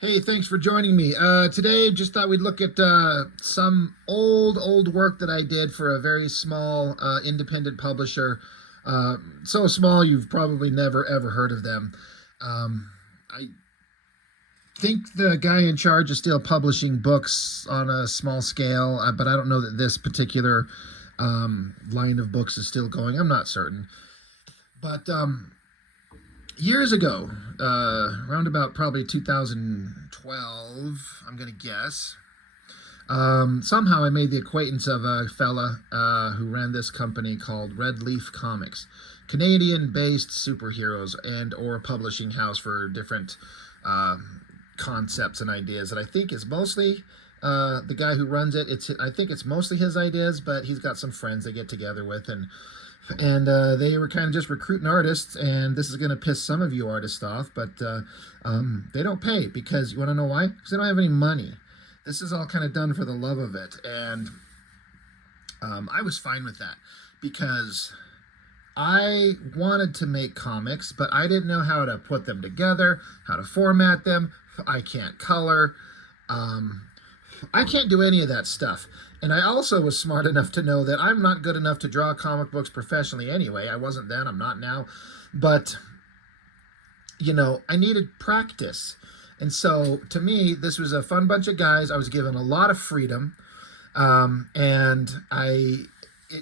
Hey, thanks for joining me. Today, just thought we'd look at some old work that I did for a very small independent publisher. So small you've probably never ever heard of them. I think the guy in charge is still publishing books on a small scale, but I don't know that this particular line of books is still going. I'm not certain. But years ago, around about probably 2012, I'm going to guess. Somehow I made the acquaintance of a fella who ran this company called Red Leaf Comics, Canadian-based superheroes and or publishing house for different uh, concepts and ideas. And I think is mostly the guy who runs it. I think it's mostly his ideas, but he's got some friends they get together with, and they were kind of just recruiting artists. And this is going to piss some of you artists off, but they don't pay because you want to know why? Because they don't have any money. This is all kind of done for the love of it, and I was fine with that because I wanted to make comics, but I didn't know how to put them together, how to format them. I can't color. Um, I can't do any of that stuff. And I also was smart enough to know that I'm not good enough to draw comic books professionally anyway. I wasn't then, I'm not now. But, I needed practice. And so to me, this was a fun bunch of guys. I was given a lot of freedom. And it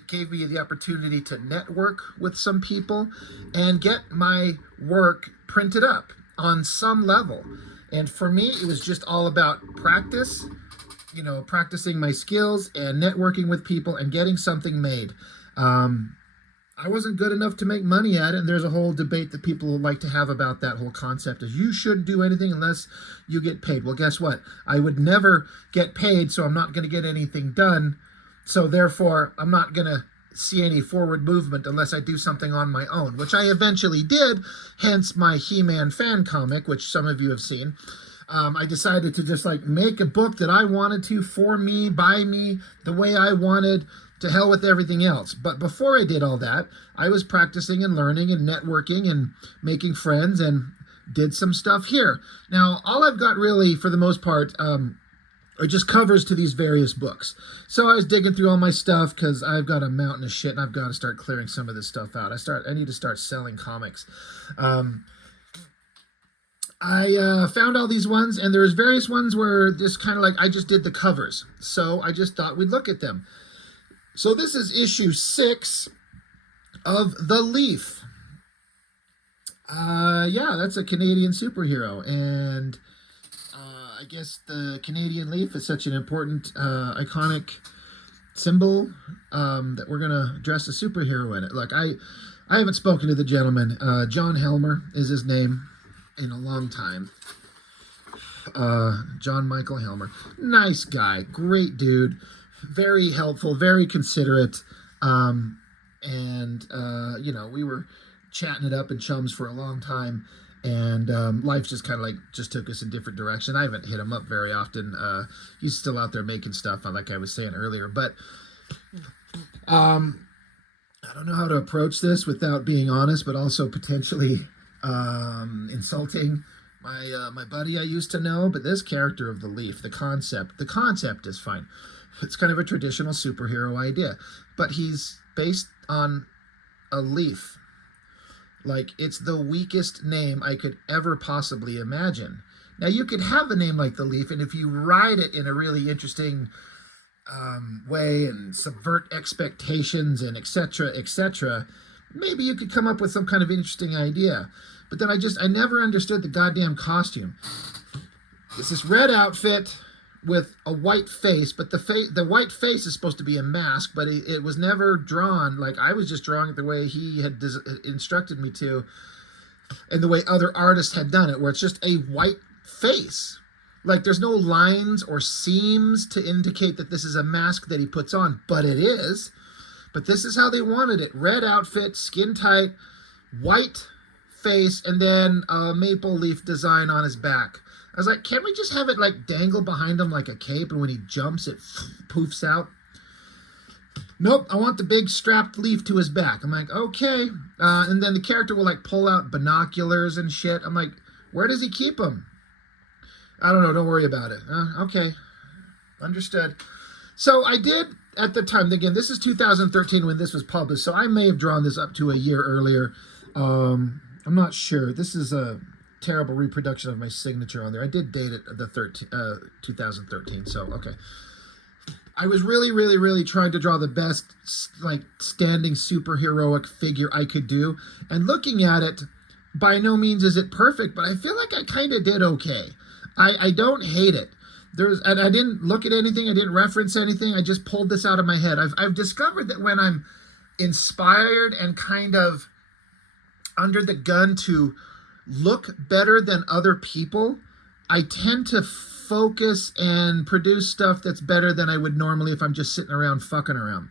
gave me the opportunity to network with some people and get my work printed up on some level. And for me, it was just all about practice, practicing my skills and networking with people and getting something made. I wasn't good enough to make money at it, and there's a whole debate that people like to have about that whole concept is you shouldn't do anything unless you get paid. Well, guess what? I would never get paid, so I'm not going to get anything done. So therefore, I'm not going to see any forward movement unless I do something on my own, which I eventually did, hence my He-Man fan comic, which some of you have seen. I decided to just make a book that I wanted to, for me, by me, the way I wanted, to hell with everything else. But before I did all that, I was practicing and learning and networking and making friends and did some stuff here. Now, all I've got really, for the most part, are just covers to these various books. So I was digging through all my stuff because I've got a mountain of shit and I've got to start clearing some of this stuff out. I need to start selling comics. I found all these ones, and there's various ones where just kind of I just did the covers. So I just thought we'd look at them. So this is issue 6 of The Leaf. Yeah, that's a Canadian superhero, and I guess the Canadian leaf is such an important, iconic symbol that we're gonna dress a superhero in it. I haven't spoken to the gentleman. John Helmer is his name, in a long time. John Michael Helmer, nice guy, great dude, very helpful, very considerate, and we were chatting it up in chums for a long time. And life just kind of just took us in different direction. I haven't hit him up very often. He's still out there making stuff, like I was saying earlier. But I don't know how to approach this without being honest, but also potentially insulting my buddy I used to know. But this character of the Leaf, the concept is fine. It's kind of a traditional superhero idea, but he's based on a leaf. It's the weakest name I could ever possibly imagine. Now, you could have a name like the Leaf, and if you ride it in a really interesting way and subvert expectations and etc., maybe you could come up with some kind of interesting idea. But then I never understood the goddamn costume. It's this red outfit with a white face, but the white face is supposed to be a mask, but it was never drawn. I was just drawing it the way he had instructed me to, and the way other artists had done it, where it's just a white face. There's no lines or seams to indicate that this is a mask that he puts on, but it is. But this is how they wanted it. Red outfit, skin tight, white face, and then a maple leaf design on his back. I was like, can't we just have it dangle behind him like a cape, and when he jumps, it poofs out? Nope, I want the big strapped leaf to his back. I'm like, okay. And then the character will pull out binoculars and shit. I'm like, where does he keep them? I don't know. Don't worry about it. Okay, understood. So I did at the time. Again, this is 2013 when this was published. So I may have drawn this up to a year earlier. I'm not sure. This is a terrible reproduction of my signature on there. I did date it 2013. So okay. I was really, really, really trying to draw the best, like, standing superheroic figure I could do. And looking at it, by no means is it perfect, but I feel like I kind of did okay. I don't hate it. And I didn't look at anything. I didn't reference anything. I just pulled this out of my head. I've discovered that when I'm inspired and kind of under the gun to look better than other people, I tend to focus and produce stuff that's better than I would normally if I'm just sitting around fucking around.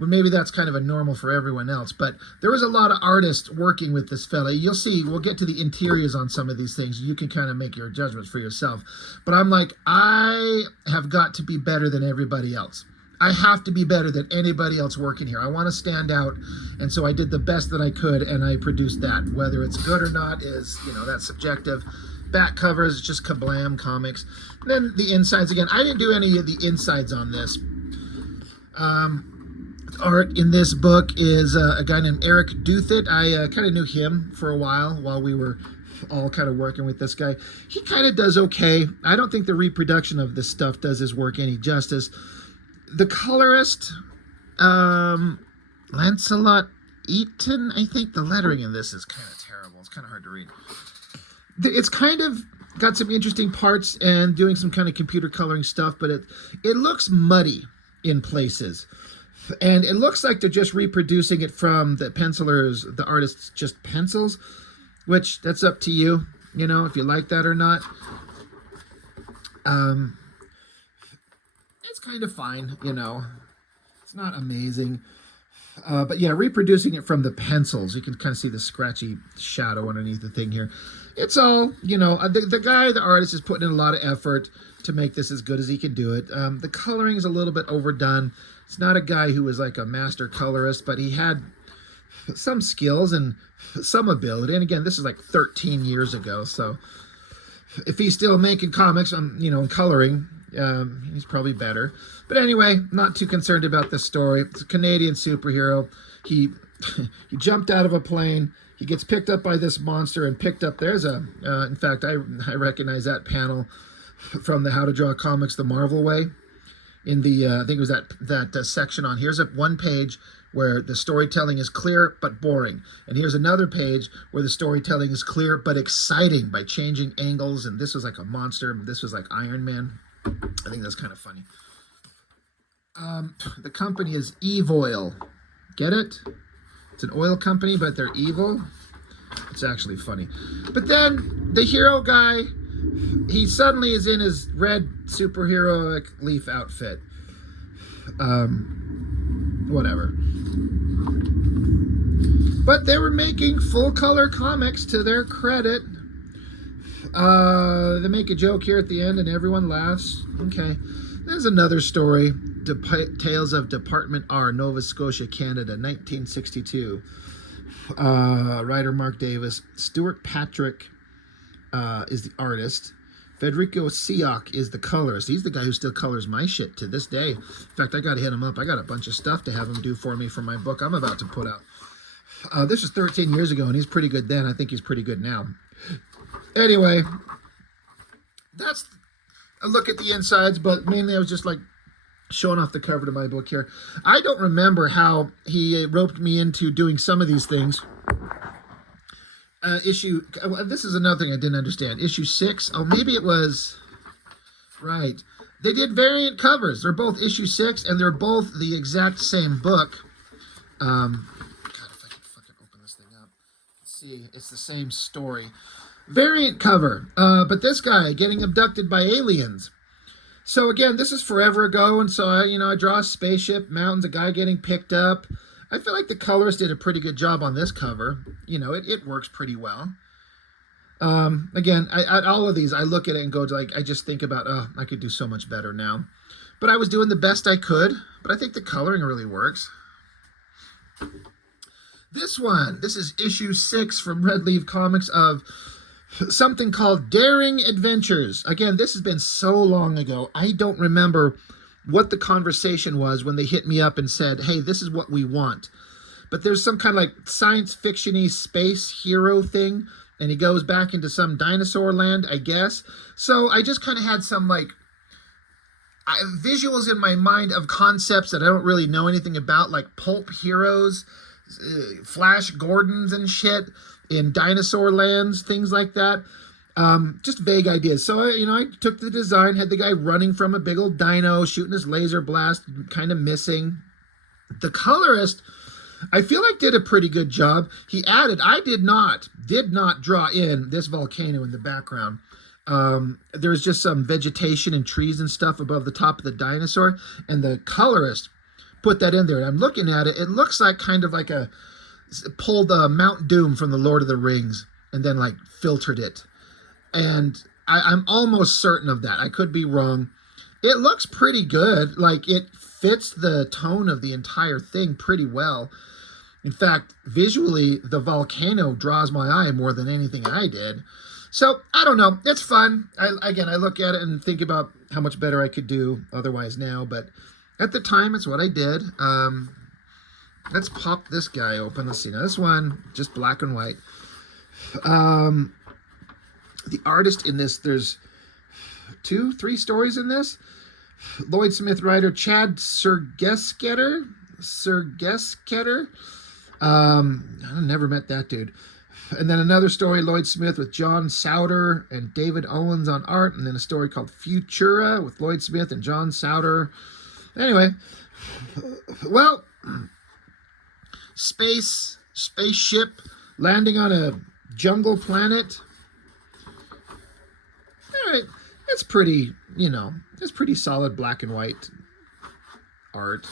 Well, maybe that's kind of a normal for everyone else, but there was a lot of artists working with this fella. You'll see, we'll get to the interiors on some of these things. You can kind of make your judgments for yourself. But I'm like, I have got to be better than everybody else. I have to be better than anybody else working here. I want to stand out, and so I did the best that I could, and I produced that. Whether it's good or not is, that's subjective. Back covers, just Kablam Comics. And then the insides, again, I didn't do any of the insides on this. Art in this book is a guy named Eric Douthat. I kind of knew him for a while we were all kind of working with this guy. He kind of does okay. I don't think the reproduction of this stuff does his work any justice. The colorist, Lancelot Eaton, I think the lettering in this is kind of terrible. It's kind of hard to read. It's kind of got some interesting parts and doing some kind of computer coloring stuff, but it looks muddy in places. And it looks like they're just reproducing it from the pencilers, the artist's just pencils, which that's up to you, if you like that or not. It's kind of fine, It's not amazing. But yeah, reproducing it from the pencils, you can kind of see the scratchy shadow underneath the thing here. It's all, the guy, the artist, is putting in a lot of effort to make this as good as he can do it. The coloring is a little bit overdone. It's not a guy who was like a master colorist, but he had some skills and some ability. And again, this is like 13 years ago, so if he's still making comics, and coloring, he's probably better. But anyway, not too concerned about this story. It's a Canadian superhero. He jumped out of a plane. He gets picked up by this monster and picked up. There's in fact, I recognize that panel from the How to Draw Comics the Marvel Way. In the, I think it was that section on, here's one page where the storytelling is clear but boring. And here's another page where the storytelling is clear but exciting by changing angles. And this was like a monster. This was like Iron Man. I think that's kind of funny. The company is Evoil. Get it? It's an oil company, but they're evil. It's actually funny. But then the hero guy, he suddenly is in his red superheroic leaf outfit. Whatever. But they were making full color comics to their credit. They make a joke here at the end and everyone laughs. Okay. There's another story. Tales of Department R, Nova Scotia, Canada, 1962. Writer Mark Davis. Stuart Patrick is the artist. Federico Sioc is the colorist. He's the guy who still colors my shit to this day. In fact, I got to hit him up. I got a bunch of stuff to have him do for me for my book I'm about to put out. This was 13 years ago, and he's pretty good then. I think he's pretty good now. Anyway, that's a look at the insides, but mainly I was just like showing off the cover to my book here. I don't remember how he roped me into doing some of these things. This is another thing I didn't understand. Issue 6. Oh, maybe it was right. They did variant covers. They're both issue 6, and they're both the exact same book. God, if I can fucking open this thing up. See, it's the same story. Variant cover. But this guy getting abducted by aliens. So again, this is forever ago, and so I draw a spaceship, mountains, a guy getting picked up. I feel like the colorist did a pretty good job on this cover. It works pretty well. Again, at all of these, I look at it and go like, I just think about, oh, I could do so much better now. But I was doing the best I could, but I think the coloring really works. This is issue 6 from Red Leaf Comics of something called Daring Adventures. Again, this has been so long ago. I don't remember what the conversation was when they hit me up and said, hey, this is what we want. But there's some kind of like science fiction-y space hero thing, and he goes back into some dinosaur land, I guess. So I just kind of had some like visuals in my mind of concepts that I don't really know anything about, like pulp heroes, Flash Gordons and shit in dinosaur lands, things like that. Just vague ideas. So, I took the design, had the guy running from a big old dino, shooting his laser blast, kind of missing. The colorist, I feel like, did a pretty good job. He added, I did not draw in this volcano in the background. There was just some vegetation and trees and stuff above the top of the dinosaur, and the colorist put that in there. And I'm looking at it. It looks like kind of like pulled Mount Doom from the Lord of the Rings and then like filtered it. And I'm almost certain of that. I could be wrong. It looks pretty good. Like, it fits the tone of the entire thing pretty well. In fact, visually, the volcano draws my eye more than anything I did. So, I don't know. It's fun. I look at it and think about how much better I could do otherwise now. But at the time, it's what I did. Let's pop this guy open. Let's see. Now, this one, just black and white. The artist in this, there's 2-3 stories in this. Lloyd Smith writer Chad Sergesketter. I never met that dude. And then another story, Lloyd Smith with John Souter and David Owens on art. And then a story called Futura with Lloyd Smith and John Souter. Anyway, well, spaceship landing on a jungle planet. All right, it's pretty, it's pretty solid black and white art.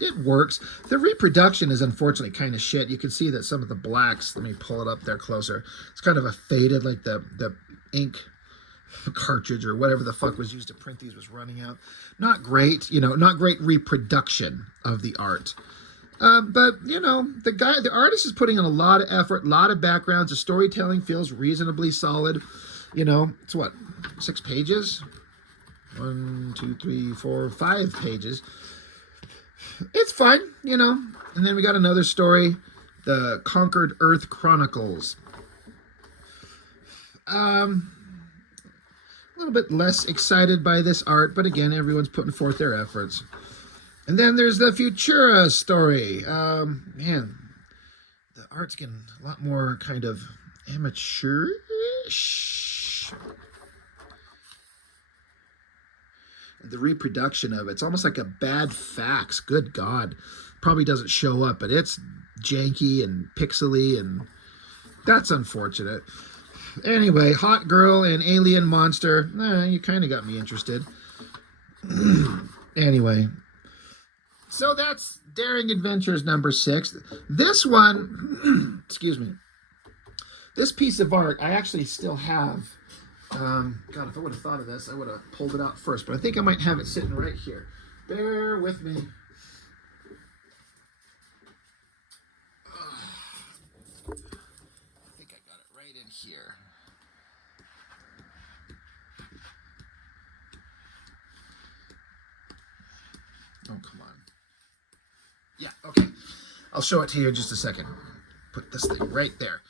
It works. The reproduction is unfortunately kind of shit. You can see that some of the blacks, let me pull it up there closer. It's kind of a faded, like the ink cartridge or whatever the fuck was used to print these was running out. Not great, not great reproduction of the art. But, the artist is putting in a lot of effort, a lot of backgrounds. The storytelling feels reasonably solid. It's what, 6 pages? 1, 2, 3, 4, 5 pages. It's fine, And then we got another story, The Conquered Earth Chronicles. A little bit less excited by this art, but again, everyone's putting forth their efforts. And then there's the Futura story. Man, the art's getting a lot more kind of amateurish. The reproduction of it's almost like a bad fax. Good God. Probably doesn't show up, but it's janky and pixely, and that's unfortunate. Anyway, Hot Girl and Alien Monster. You kind of got me interested. Anyway. So that's Daring Adventures number 6. This one, excuse me, this piece of art I actually still have. God, if I would have thought of this, I would have pulled it out first. But I think I might have it sitting right here. Bear with me. I think I got it right in here. Oh, come on. Yeah, okay. I'll show it to you in just a second. Put this thing right there.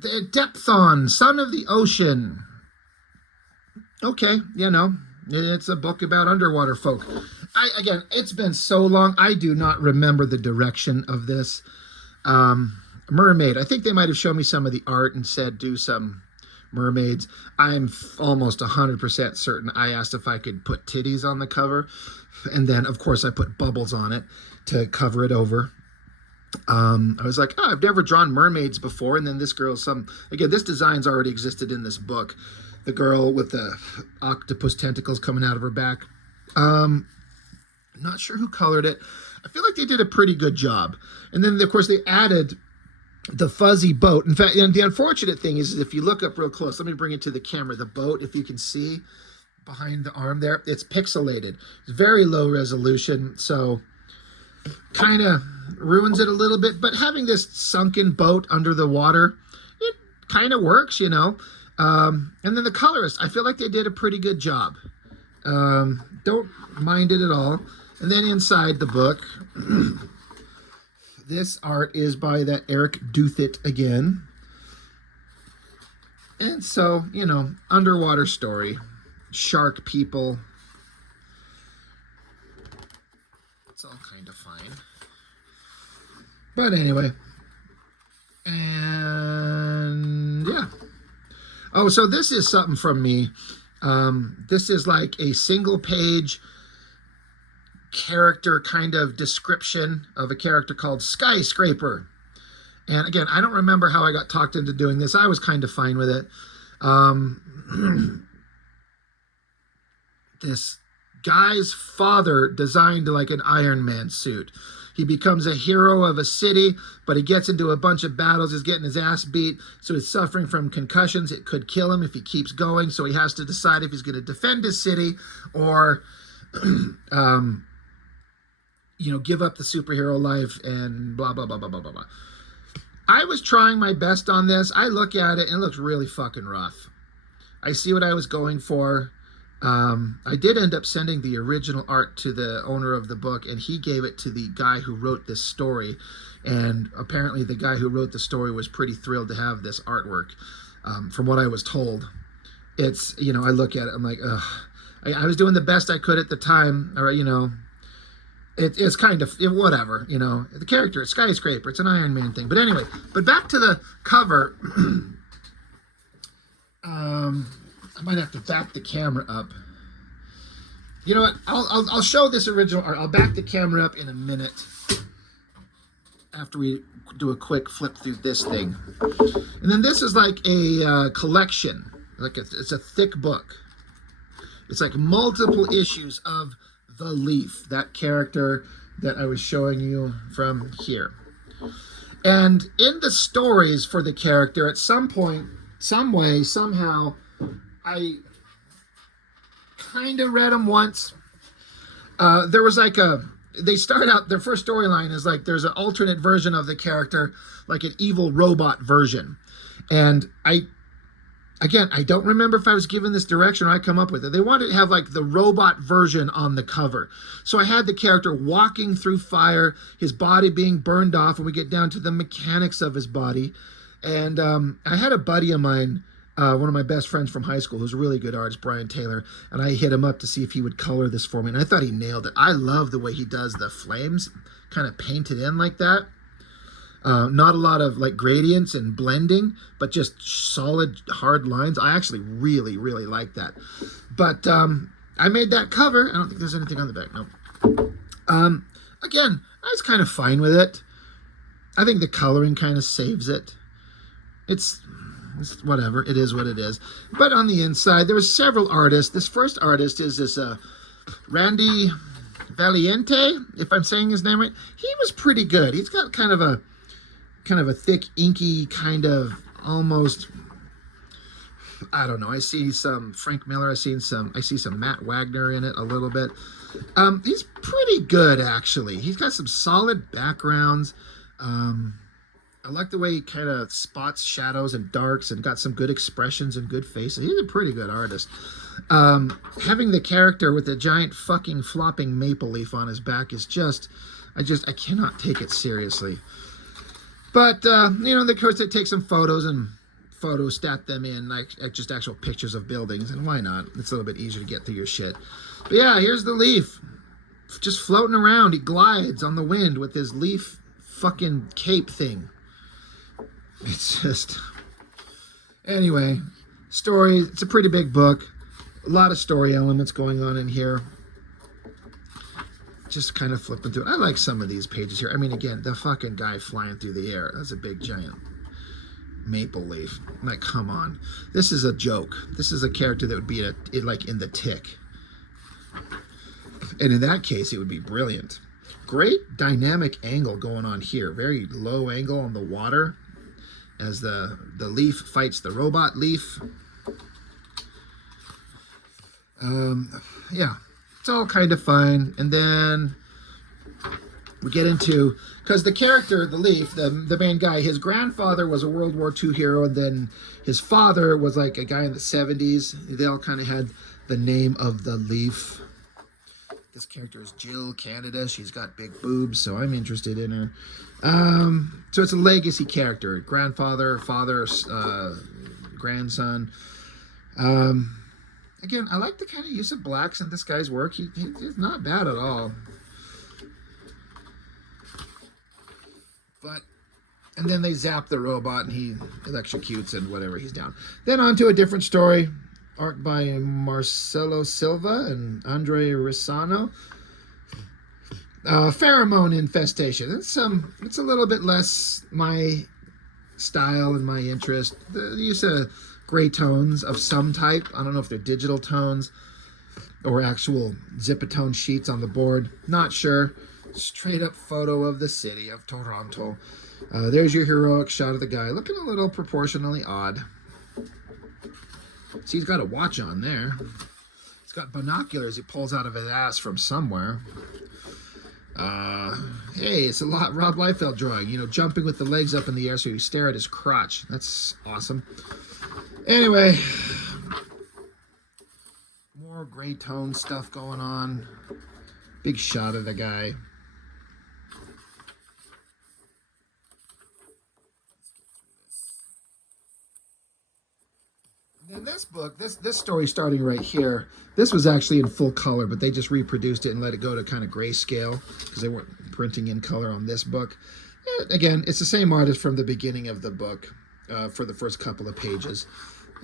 The Depthon, Son of the Ocean. Okay, it's a book about underwater folk. Again, it's been so long, I do not remember the direction of this. Mermaid. I think they might have shown me some of the art and said do some mermaids. I'm almost 100% certain I asked if I could put titties on the cover. And then, of course, I put bubbles on it to cover it over. I was like, I've never drawn mermaids before. And then this girl, again, this design's already existed in this book. The girl with the octopus tentacles coming out of her back. Not sure who colored it. I feel like they did a pretty good job. And then, of course, they added the fuzzy boat. In fact, and the unfortunate thing is if you look up real close, let me bring it to the camera. The boat, if you can see behind the arm there, it's pixelated. It's very low resolution. So kind of ruins it a little bit, but having this sunken boat under the water, it kind of works, you know. And then the colorist, I feel like they did a pretty good job. Don't mind it at all. And then inside the book, this art is by that Eric Duthit again. And so, you know, underwater story, shark people. It's all kind of fine. But anyway. And yeah. Oh, so this is something from me. This is like a single page character kind of description of a character called Skyscraper. And again, I don't remember how I got talked into doing this. I was kind of fine with it. This guy's father designed like an Iron Man suit. He becomes a hero of a city, but he gets into a bunch of battles. He's getting his ass beat, so he's suffering from concussions. It could kill him if he keeps going, so he has to decide if he's going to defend his city or, you know, give up the superhero life and blah, blah, blah, blah, blah, blah, blah. I was trying my best on this. I look at it and it looks really fucking rough. I see what I was going for. I did end up sending the original art to the owner of the book, and he gave it to the guy who wrote this story. And apparently the guy who wrote the story was pretty thrilled to have this artwork, from what I was told. It's, you know, I look at it, I'm like, ugh. I was doing the best I could at the time, or, you know, it's kind of, whatever, you know. The character, it's Skyscraper, it's an Iron Man thing. But anyway, but back to the cover. I might have to back the camera up. You know what? I'll show this original art. I'll back the camera up in a minute after we do a quick flip through this thing. And then this is like a collection. Like it's a thick book. It's like multiple issues of the Leaf, that character that I was showing you from here. And in the stories for the character, at some point, some way, somehow, I kind of read them once. There was like they start out, their first storyline is like there's an alternate version of the character, like an evil robot version. And again, I don't remember if I was given this direction or I come up with it. They wanted to have like the robot version on the cover. So I had the character walking through fire, his body being burned off, and we get down to the mechanics of his body. And I had a buddy of mine, one of my best friends from high school, who's a really good artist, Brian Taylor, and I hit him up to see if he would color this for me, and I thought he nailed it. I love the way he does the flames, kind of painted in like that. Not a lot of like gradients and blending, but just solid, hard lines. I actually really, really like that. But I made that cover. I don't think there's anything on the back. No. Again, I was kind of fine with it. I think the coloring kind of saves it. It's whatever. It is what it is. But on the inside, there were several artists. This first artist is this Randy Valiente, if I'm saying his name right. He was pretty good. He's got kind of a thick, inky, kind of almost, I don't know. I see some Frank Miller. I see some Matt Wagner in it a little bit. He's pretty good, actually. He's got some solid backgrounds. I like the way he kind of spots shadows and darks and got some good expressions and good faces. He's a pretty good artist. Having the character with the giant fucking flopping maple leaf on his back is just, I cannot take it seriously. But, you know, of course, they take some photos and photostat them in, like just actual pictures of buildings, and why not? It's a little bit easier to get through your shit. But yeah, here's the leaf. Just floating around. He glides on the wind with his leaf fucking cape thing. It's just... Anyway, story. It's a pretty big book. A lot of story elements going on in here. Just kind of flipping through it. I like some of these pages here. I mean, again, the fucking guy flying through the air. That's a big, giant maple leaf. I'm like, come on. This is a joke. This is a character that would be like in the Tick. And in that case, it would be brilliant. Great dynamic angle going on here. Very low angle on the water as the leaf fights the robot leaf. Yeah, it's all kind of fine. And then we get into, because the character, the Leaf, the main guy, his grandfather was a World War II hero, and then his father was like a guy in the 70s. They all kind of had the name of the Leaf. This character is Jill Canada. She's got big boobs, so I'm interested in her. So it's a legacy character. Grandfather, father, grandson. Again, I like the kind of use of blacks in this guy's work. He's not bad at all. And then they zap the robot and he electrocutes and whatever, he's down. Then on to a different story. Art by Marcelo Silva and Andre Risano. Pheromone Infestation. It's a little bit less my style and my interest. The use of gray tones of some type. I don't know if they're digital tones or actual zipatone sheets on the board. Not sure. Straight up photo of the city of Toronto. There's your heroic shot of the guy, looking a little proportionally odd. See, he's got a watch on there. He's got binoculars he pulls out of his ass from somewhere. Hey, it's a lot Rob Liefeld drawing. You know, jumping with the legs up in the air so you stare at his crotch. That's awesome. Anyway, more gray tone stuff going on. Big shot of the guy. In this book, this story starting right here, this was actually in full color, but they just reproduced it and let it go to kind of grayscale because they weren't printing in color on this book. Again, it's the same artist from the beginning of the book for the first couple of pages.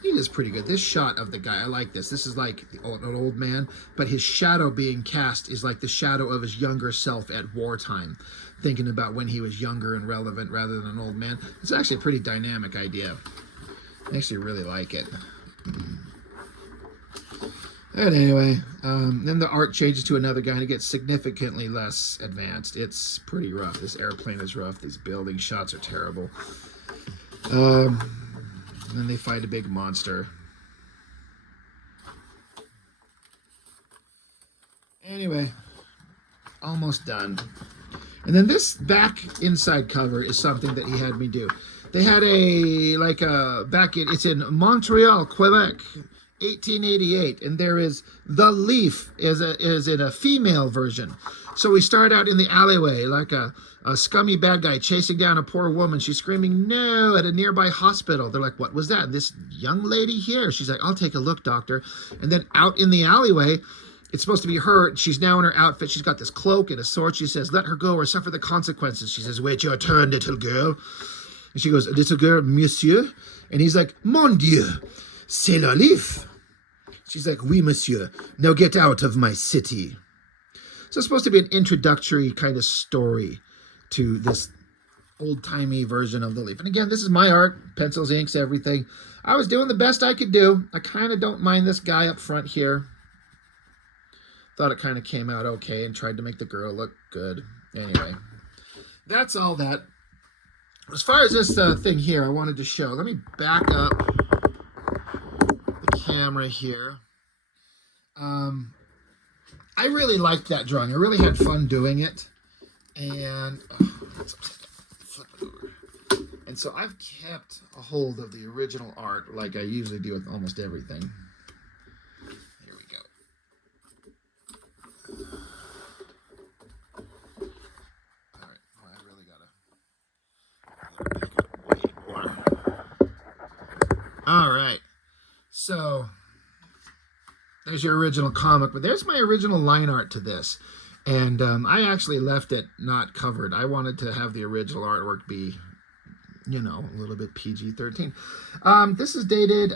He is pretty good. This shot of the guy, I like this. This is like an old man, but his shadow being cast is like the shadow of his younger self at wartime, thinking about when he was younger and relevant rather than an old man. It's actually a pretty dynamic idea. I actually really like it. And anyway, then the art changes to another guy and it gets significantly less advanced. It's pretty rough. This airplane is rough. These building shots are terrible. And then they fight a big monster. Anyway, almost done. And then this back inside cover is something that he had me do. They had it's in Montreal, Quebec, 1888, and there is the Leaf is in a female version. So we start out in the alleyway like a scummy bad guy chasing down a poor woman. She's screaming no at a nearby hospital. They're like, what was that? This young lady here. She's like, I'll take a look, doctor. And then out in the alleyway, it's supposed to be her. She's now in her outfit. She's got this cloak and a sword. She says, let her go or suffer the consequences. She says, wait your turn, little girl. And she goes, little girl, monsieur? And he's like, mon Dieu, c'est la Leaf. She's like, oui, monsieur. Now get out of my city. So it's supposed to be an introductory kind of story to this old-timey version of the Leaf. And again, this is my art, pencils, inks, everything. I was doing the best I could do. I kind of don't mind this guy up front here. Thought it kind of came out okay and tried to make the girl look good. Anyway, that's all that. As far as this thing here, I wanted to show. Let me back up the camera here. I really liked that drawing. I really had fun doing it. And flip it over. And so I've kept a hold of the original art like I usually do with almost everything. Here we go. All right. Well, I really gotta back up way more. All right. So there's your original comic, but there's my original line art to this. And I actually left it not covered. I wanted to have the original artwork be, you know, a little bit PG-13. This is dated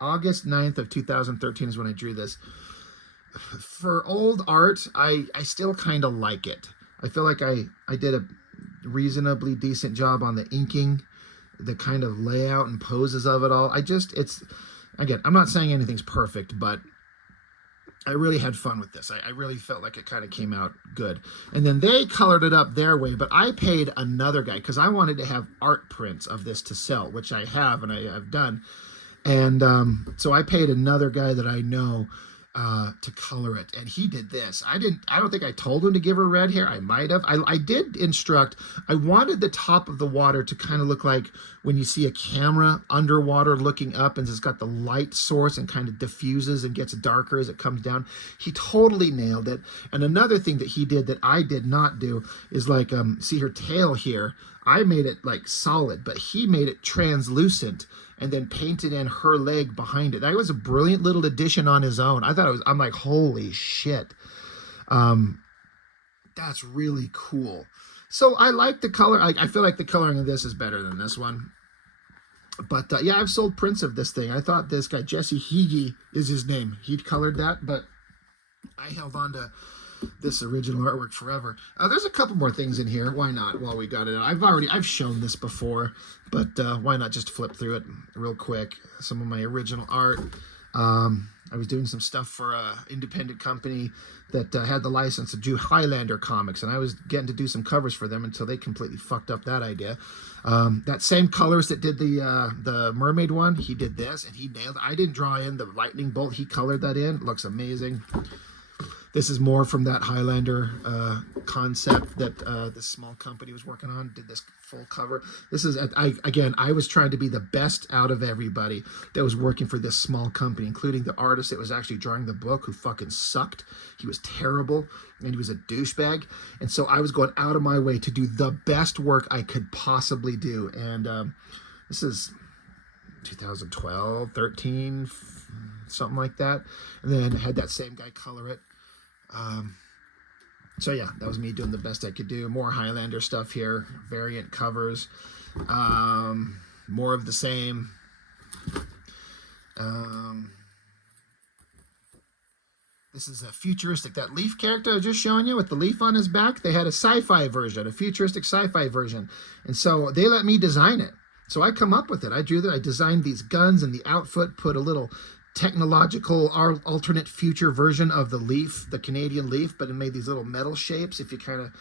August 9th of 2013 is when I drew this. For old art, I still kind of like it. I feel like I did a reasonably decent job on the inking, the kind of layout and poses of it all. Again, I'm not saying anything's perfect, but I really had fun with this. I really felt like it kind of came out good. And then they colored it up their way, but I paid another guy because I wanted to have art prints of this to sell, which I have and I have done. And so I paid another guy that I know to color it, and he did this. I don't think I told him to give her red hair. I might have. I did instruct. I wanted the top of the water to kind of look like when you see a camera underwater looking up, and it's got the light source and kind of diffuses and gets darker as it comes down. He totally nailed it. And another thing that he did that I did not do is like, see her tail here. I made it like solid, but he made it translucent and then painted in her leg behind it. That was a brilliant little addition on his own. I thought it was, I'm like, holy shit. That's really cool. So I like the color. I feel like the coloring of this is better than this one. But yeah, I've sold prints of this thing. I thought this guy, Jesse Hege is his name. He'd colored that, but I held on to this original artwork forever. There's a couple more things in here. Why not? While we got it out, I've shown this before, but why not just flip through it real quick? Some of my original art. I was doing some stuff for an independent company that had the license to do Highlander comics, and I was getting to do some covers for them until they completely fucked up that idea. That same colorist that did the mermaid one, he did this, and he nailed it. I didn't draw in the lightning bolt. He colored that in. It looks amazing. This is more from that Highlander concept that this small company was working on. Did this full cover. This is, again, I was trying to be the best out of everybody that was working for this small company, including the artist that was actually drawing the book, who fucking sucked. He was terrible, and he was a douchebag. And so I was going out of my way to do the best work I could possibly do. And this is 2012, 13, something like that. And then I had that same guy color it. So yeah, that was me doing the best I could do. More Highlander stuff here, variant covers, more of the same. This is a futuristic, that leaf character I was just showing you with the leaf on his back. They had a sci-fi version, a futuristic sci-fi version, and so they let me design it. So I come up with it. I drew that. I designed these guns and the outfit, put a little technological alternate future version of the leaf, the Canadian leaf, but it made these little metal shapes. If you kind of,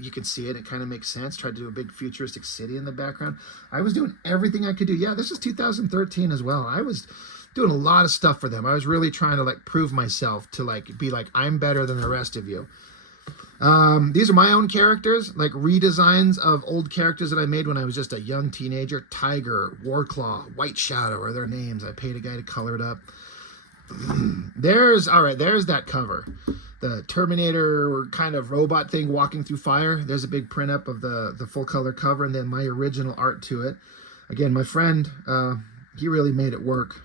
you can see it, it kind of makes sense. Tried to do a big futuristic city in the background. I was doing everything I could do. Yeah, this is 2013 as well. I was doing a lot of stuff for them. I was really trying to like prove myself, to like be like, I'm better than the rest of you. These are my own characters, like redesigns of old characters that I made when I was just a young teenager. Tiger, Warclaw, White Shadow are their names. I paid a guy to color it up. There's that cover. The Terminator kind of robot thing walking through fire. There's a big print up of the full color cover, and then my original art to it. Again, my friend, he really made it work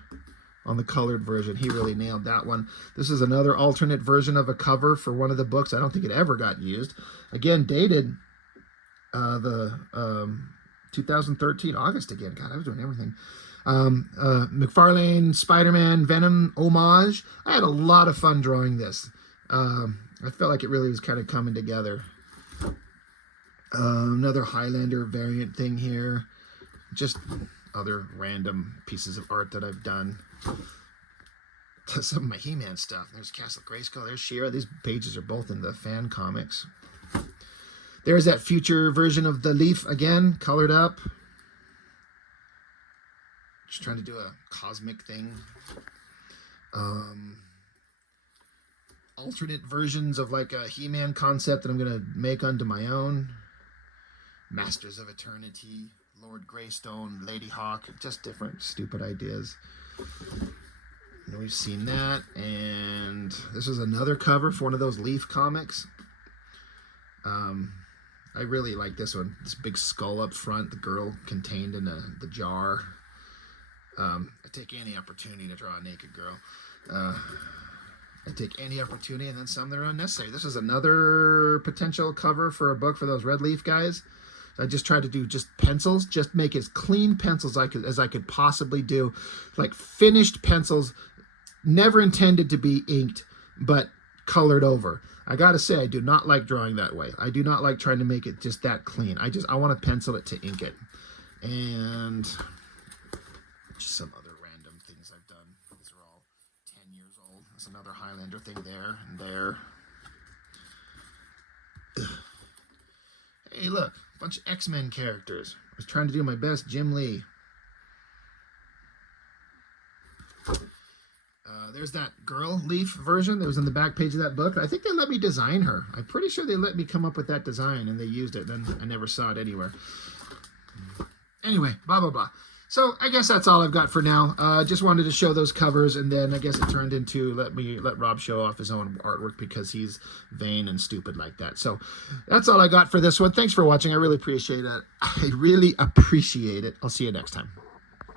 on the colored version. He really nailed that one. This is another alternate version of a cover for one of the books. I don't think it ever got used. Again, dated the 2013 August again. God, I was doing everything. McFarlane, Spider-Man, Venom homage. I had a lot of fun drawing this. I felt like it really was kind of coming together. Another Highlander variant thing here. Just other random pieces of art that I've done. Some of my He-Man stuff. There's Castle Grayskull. There's She-Ra. These pages are both in the fan comics. There's that future version of the leaf again, colored up. Just trying to do a cosmic thing. Alternate versions of like a He-Man concept that I'm going to make onto my own. Masters of Eternity, Lord Greystone, Lady Hawk, just different stupid ideas. And we've seen that, and this is another cover for one of those Leaf comics. I really like this one. This big skull up front, the girl contained in the jar. I take any opportunity to draw a naked girl. I take any opportunity, and then some that are unnecessary. This is another potential cover for a book for those Red Leaf guys. I just tried to do just pencils, just make as clean pencils as I could possibly do, like finished pencils, never intended to be inked, but colored over. I gotta say, I do not like drawing that way. I do not like trying to make it just that clean. I want to pencil it to ink it. And just some other random things I've done. These are all 10 years old. There's another Highlander thing there and there. Hey, look, a bunch of X-Men characters. I was trying to do my best. Jim Lee. There's that girl Leaf version that was in the back page of that book. I think they let me design her. I'm pretty sure they let me come up with that design, and they used it. Then I never saw it anywhere. Anyway, blah, blah, blah. So I guess that's all I've got for now. Just wanted to show those covers, and then I guess it turned into let Rob show off his own artwork because he's vain and stupid like that. So that's all I got for this one. Thanks for watching. I really appreciate it. I really appreciate it. I'll see you next time.